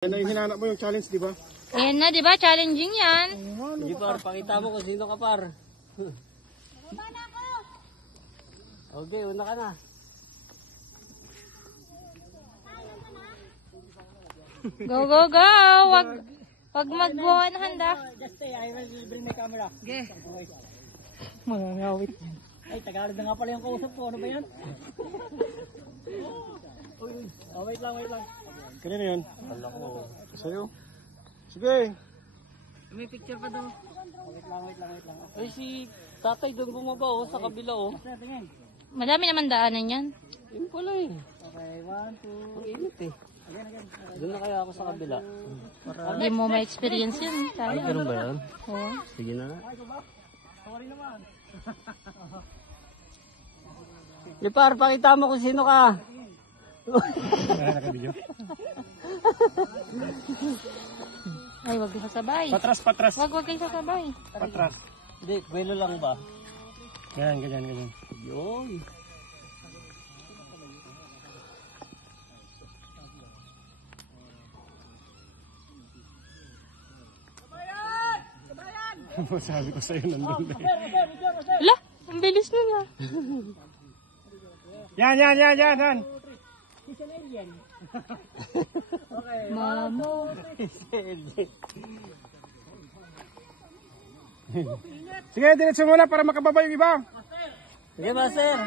Yan na yung hinanap mo yung challenge, di ba? Ayan na, di ba? Challenging yan. Hindi par, pakita mo kung sino ka par. Okay, una ka na. Go, go, go! Wag magbuhan na handa. Just say, I will bring my camera. Okay. Mangangawit. Ay, Tagalog na nga pala yung kausap ko. Ano ba yan? Oh, wait lang, wait lang. Kanina yun? Wala ko. Sa'yo? Sige. May picture pa daw. Wait lang, wait lang, wait lang. Ay, si tatay doon bumaba oh, sa kabila oh. Tingin. Madami naman daanan yan. Yun pala eh. Okay, 1, 2. Ang init eh. Doon na kaya ako sa kabila. Hindi mo may experience yun. Ay, Tayo. ganun ba yan? Oo. Sige na. Sorry naman. Lipar, pakita mo kung sino ka. Nakakabidyo. Ay, wag kayo sasabay. Patras, patras. Wag kayo sasabay. Patras. Hindi, kwelo lang ba? Ganyan, ganyan, ganyan. Yun. Sabi ko sa'yo nandun na. Ala, ang bilis nun ah. Yan, yan, yan, yan, yan. Mamo. Sige, diretso muna para makababa yung iba. Sige, master.